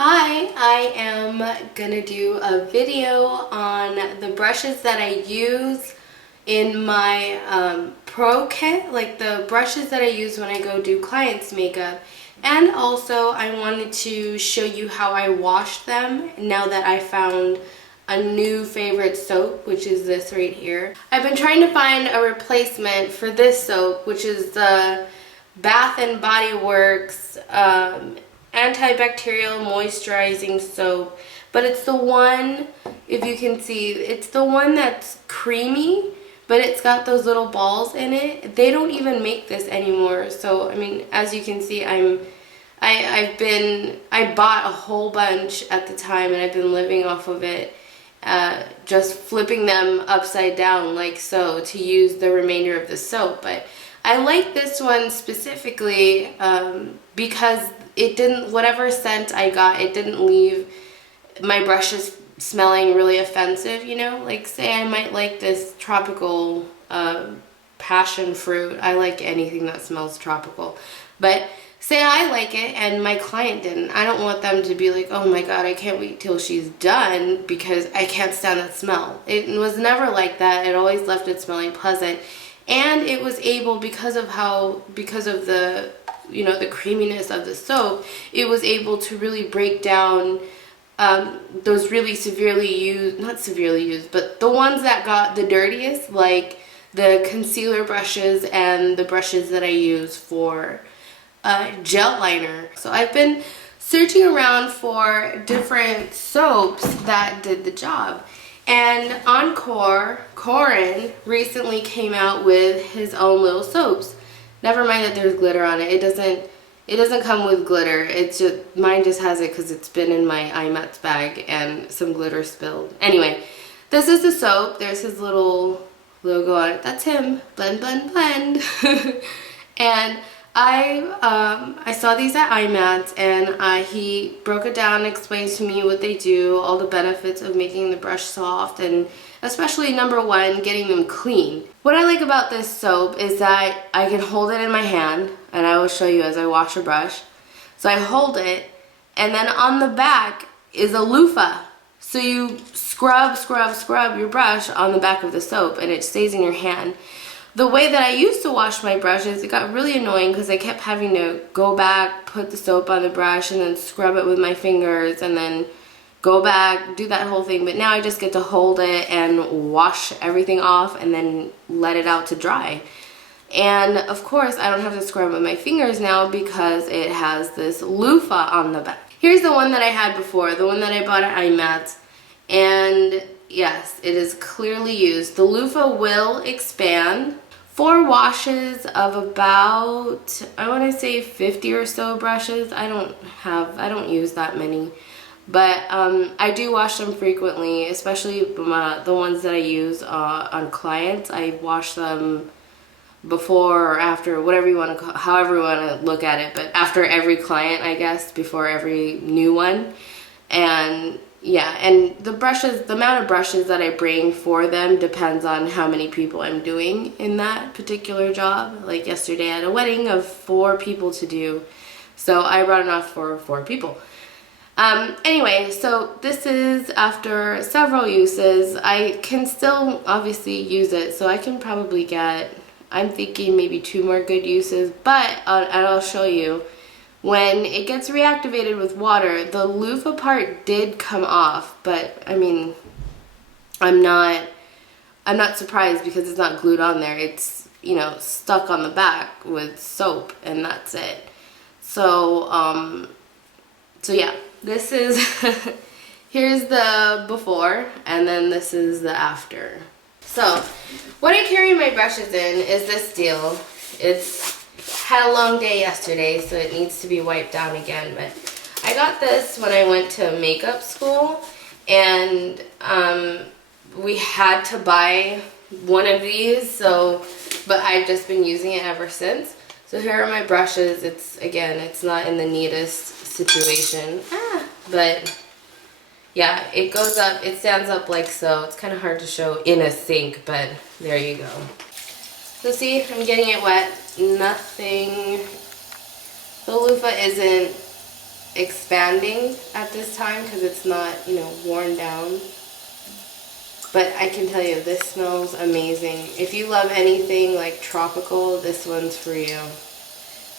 Hi, I am gonna do a video on the brushes that I use in my pro kit, like the brushes that I use when I go do clients' makeup. And also I wanted to show you how I wash them now that I found a new favorite soap, which is this right here. I've been trying to find a replacement for this soap, which is the Bath and Body Works Antibacterial Moisturizing Soap, but it's the one, if you can see, it's the one that's creamy, but it's got those little balls in it. They don't even make this anymore. So I mean, as you can see, I bought a whole bunch at the time, and I've been living off of it, just flipping them upside down like so to use the remainder of the soap. But I like this one specifically because it didn't, whatever scent I got, it didn't leave my brushes smelling really offensive, you know? Like, say I might like this tropical passion fruit. I like anything that smells tropical. But say I like it and my client didn't. I don't want them to be like, oh my god, I can't wait till she's done because I can't stand that smell. It was never like that. It always left it smelling pleasant. And it was able, because of the, you know, the creaminess of the soap, it was able to really break down those really severely used, not severely used, but the ones that got the dirtiest, like the concealer brushes and the brushes that I use for gel liner. So I've been searching around for different soaps that did the job. And Koren recently came out with his own little soaps. Never mind that there's glitter on it. It doesn't come with glitter. It's just, mine just has it because it's been in my IMATS bag and some glitter spilled. Anyway, this is the soap. There's his little logo on it. That's him. Blend, blend, blend. And I saw these at IMATS, and he broke it down and explained to me what they do, all the benefits of making the brush soft, and especially number one, getting them clean. What I like about this soap is that I can hold it in my hand, and I will show you as I wash a brush. So I hold it, and then on the back is a loofah. So you scrub your brush on the back of the soap, and it stays in your hand. The way that I used to wash my brushes, it got really annoying because I kept having to go back, put the soap on the brush, and then scrub it with my fingers, and then go back, do that whole thing. But now I just get to hold it and wash everything off and then let it out to dry. And of course, I don't have to scrub with my fingers now because it has this loofah on the back. Here's the one that I had before, the one that I bought at IMATS. And yes, it is clearly used. The loofah will expand. 4 washes of about, I want to say 50 or so brushes. I don't use that many. But I do wash them frequently, especially the ones that I use on clients. I wash them before or after, whatever you want to, however you want to look at it. But after every client, I guess, before every new one. And yeah, and the brushes, the amount of brushes that I bring for them depends on how many people I'm doing in that particular job. Like yesterday I had a wedding of 4 people to do, so I brought enough for 4 people. Anyway, so this is after several uses. I can still obviously use it, so I can probably get, I'm thinking maybe 2 more good uses, but I'll show you. When it gets reactivated with water, the loofah part did come off, but I mean, I'm not surprised because it's not glued on there. It's, you know, stuck on the back with soap, and that's it. So, so yeah, this is, here's the before, and then this is the after. So, what I carry my brushes in is this deal. It's had a long day yesterday, so it needs to be wiped down again, but I got this when I went to makeup school, and we had to buy one of these, so, but I've just been using it ever since. So here are my brushes. It's, again, it's not in the neatest situation, but yeah, it goes up, it stands up like so. It's kind of hard to show in a sink, but there you go. So see, I'm getting it wet. Nothing, the loofah isn't expanding at this time because it's not, you know, worn down. But I can tell you, this smells amazing. If you love anything like tropical, this one's for you.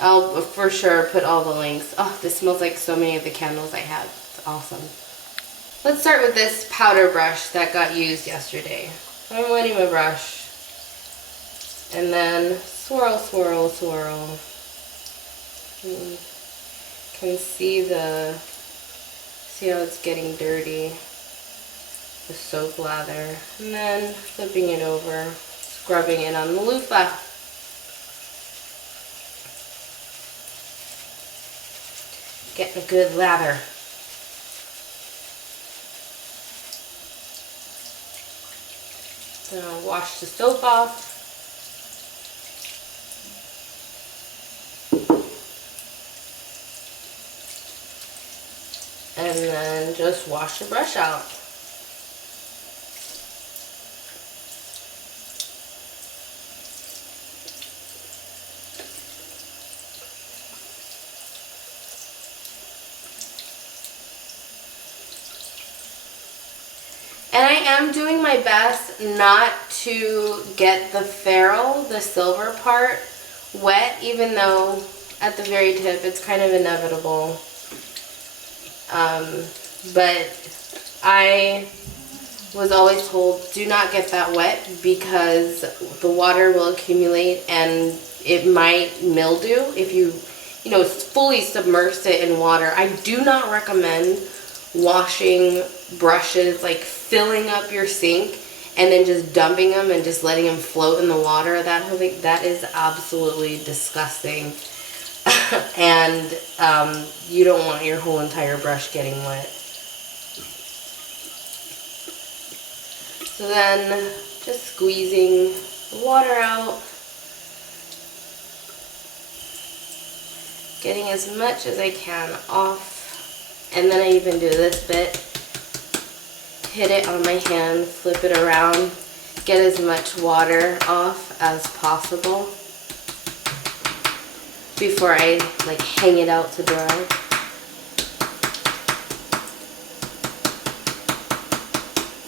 I'll for sure put all the links. Oh, this smells like so many of the candles I have. It's awesome. Let's start with this powder brush that got used yesterday. I'm wetting my brush. And then swirl, swirl, swirl. You can see how it's getting dirty. The soap lather. And then flipping it over, scrubbing it on the loofah. Getting a good lather. Then I'll wash the soap off. And then just wash the brush out. And I am doing my best not to get the ferrule, the silver part, wet, even though at the very tip it's kind of inevitable. But I was always told, do not get that wet because the water will accumulate and it might mildew if you fully submerge it in water. I do not recommend washing brushes, like filling up your sink and then just dumping them and just letting them float in the water. That is absolutely disgusting. And you don't want your whole entire brush getting wet. So then just squeezing the water out, getting as much as I can off, and then I even do this bit, hit it on my hand, flip it around, get as much water off as possible before I like hang it out to dry.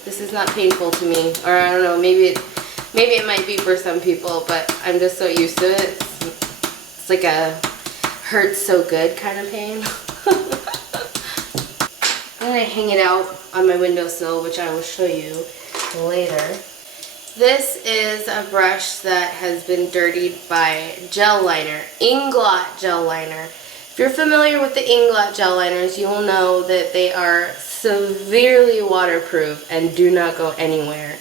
This is not painful to me, or I don't know, maybe it might be for some people, but I'm just so used to it. It's like a hurts so good kind of pain. I'm going to hang it out on my windowsill, which I will show you later. This is a brush that has been dirtied by gel liner, Inglot gel liner. If you're familiar with the Inglot gel liners, you will know that they are severely waterproof and do not go anywhere.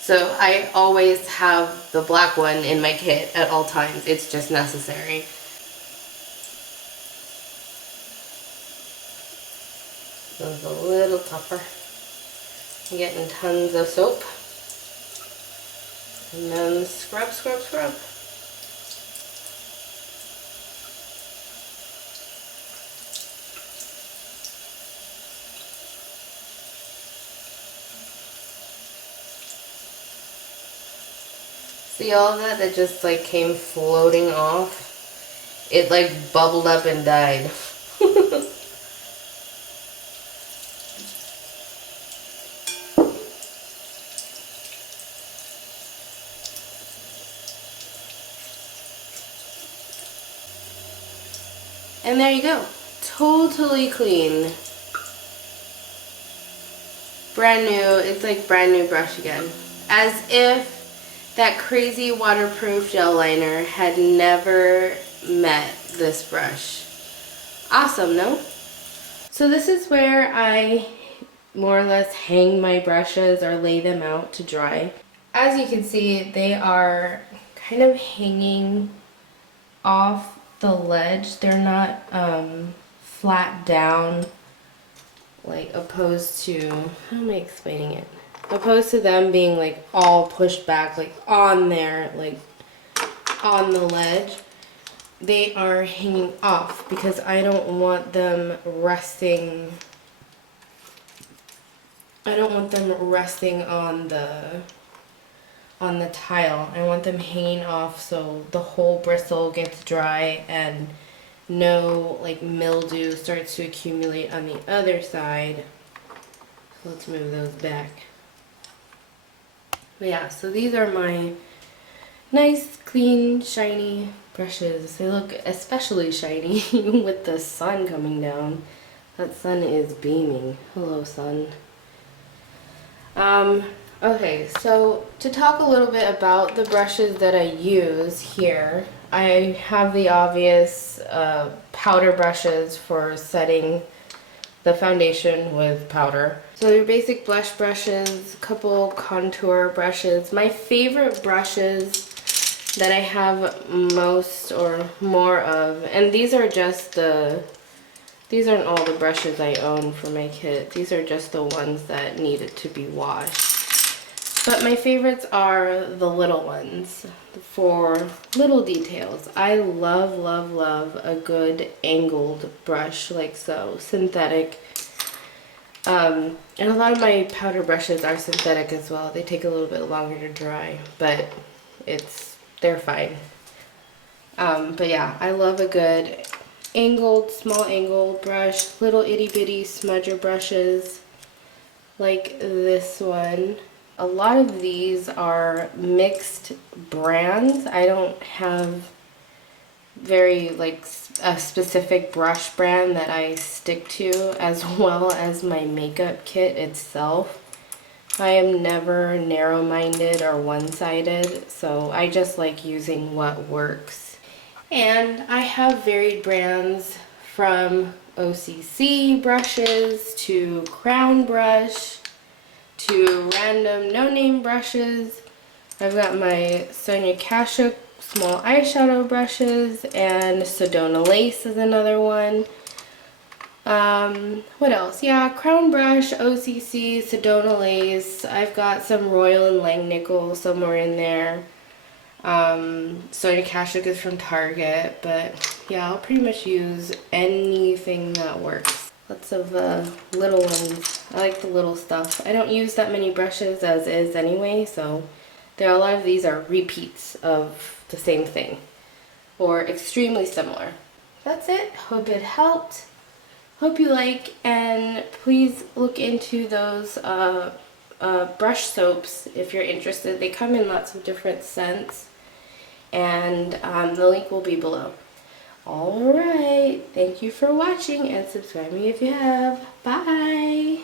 So I always have the black one in my kit at all times. It's just necessary. This one's a little tougher. I'm getting tons of soap. And then scrub, scrub, scrub. See all that that just like came floating off? It like bubbled up and died. And there you go. Totally clean. Brand new. It's like brand new brush again. As if that crazy waterproof gel liner had never met this brush. Awesome, no? So this is where I more or less hang my brushes or lay them out to dry. As you can see, they are kind of hanging off the ledge. They're not flat down, like opposed to, how am I explaining it? Opposed to them being like all pushed back, like on there, like on the ledge. They are hanging off because I don't want them resting. I don't want them resting on the tile. I want them hanging off so the whole bristle gets dry and no like mildew starts to accumulate on the other side. So let's move those back. But yeah, so these are my nice, clean, shiny brushes. They look especially shiny with the sun coming down. That sun is beaming. Hello, sun. Okay, so to talk a little bit about the brushes that I use here, I have the obvious powder brushes for setting the foundation with powder. So your basic blush brushes, a couple contour brushes. My favorite brushes that I have most or more of, and these are just these aren't all the brushes I own for my kit. These are just the ones that needed to be washed. But my favorites are the little ones for little details. I love, love, love a good angled brush like so, synthetic. And a lot of my powder brushes are synthetic as well. They take a little bit longer to dry, but they're fine. But yeah, I love a good angled, small angled brush, little itty bitty smudger brushes like this one. A lot of these are mixed brands. I don't have very like a specific brush brand that I stick to, as well as my makeup kit itself. I am never narrow-minded or one-sided, so I just like using what works. And I have varied brands from OCC brushes to crown brush to random no-name brushes. I've got my Sonia Kashuk small eyeshadow brushes, and Sedona Lace is another one. What else? Yeah, crown brush, OCC, Sedona Lace. I've got some Royal and Langnickel somewhere in there. Sonia Kashuk is from Target, but yeah, I'll pretty much use anything that works. Lots of little ones. I like the little stuff. I don't use that many brushes as is anyway, so a lot of these are repeats of the same thing or extremely similar. That's it. Hope it helped. Hope you like, and please look into those brush soaps if you're interested. They come in lots of different scents, and the link will be below. Alright, thank you for watching, and subscribe me if you have. Bye!